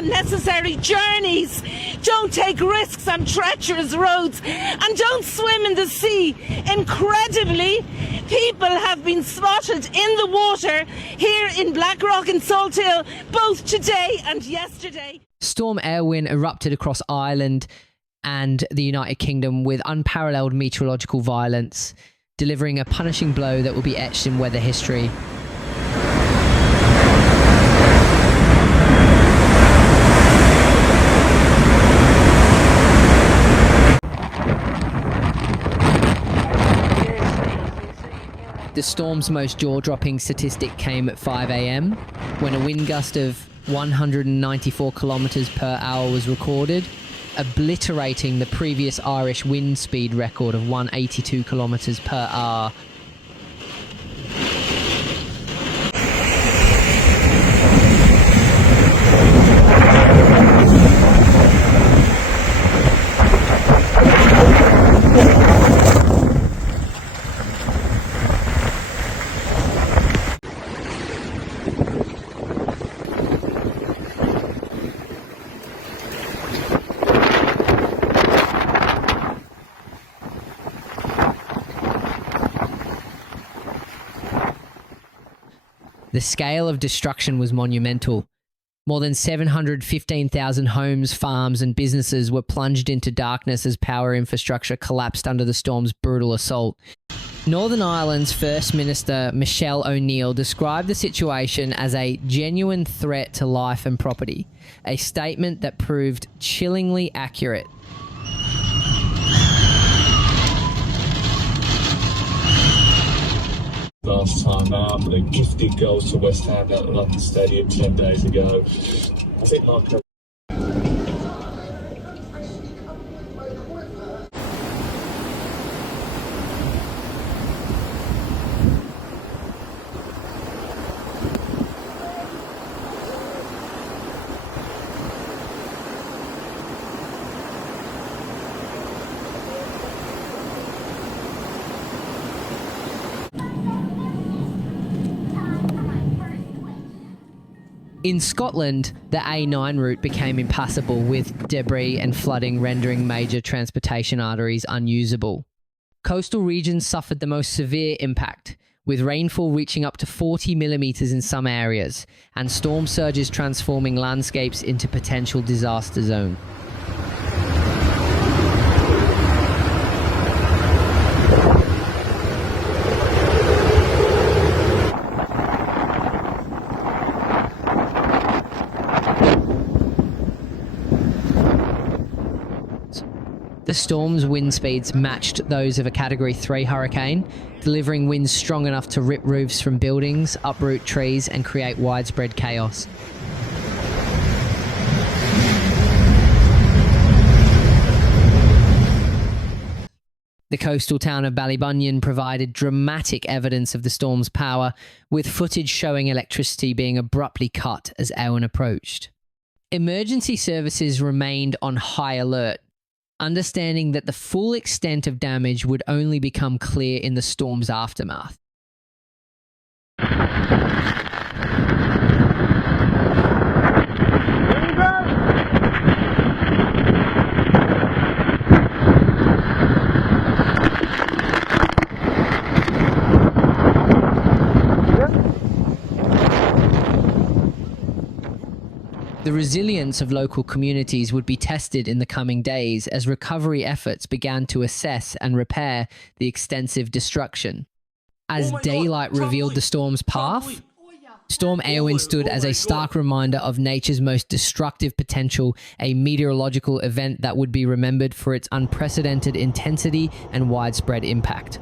unnecessary journeys. Don't take risks on treacherous roads, and don't swim in the sea. Incredibly, people have been spotted in the water here in Blackrock and Salthill both today and yesterday. Storm Éowyn erupted across Ireland and the United Kingdom with unparalleled meteorological violence, delivering a punishing blow that will be etched in weather history. The storm's most jaw-dropping statistic came at 5 a.m. when a wind gust of 194 kilometres per hour was recorded, obliterating the previous Irish wind speed record of 182 kilometres per hour. The scale of destruction was monumental. More than 715,000 homes, farms and businesses were plunged into darkness as power infrastructure collapsed under the storm's brutal assault. Northern Ireland's First Minister Michelle O'Neill described the situation as a genuine threat to life and property, a statement that proved chillingly accurate. Last time out, but a gifted goal to West Ham at the London Stadium 10 days ago. I think Mark. In Scotland, the A9 route became impassable, with debris and flooding rendering major transportation arteries unusable. Coastal regions suffered the most severe impact, with rainfall reaching up to 40 millimetres in some areas, and storm surges transforming landscapes into potential disaster zone. The storm's wind speeds matched those of a Category 3 hurricane, delivering winds strong enough to rip roofs from buildings, uproot trees, and create widespread chaos. The coastal town of Ballybunion provided dramatic evidence of the storm's power, with footage showing electricity being abruptly cut as Éowyn approached. Emergency services remained on high alert, understanding that the full extent of damage would only become clear in the storm's aftermath. The resilience of local communities would be tested in the coming days as recovery efforts began to assess and repair the extensive destruction. As daylight revealed the storm's path, Storm Éowyn stood as a stark reminder of nature's most destructive potential, a meteorological event that would be remembered for its unprecedented intensity and widespread impact.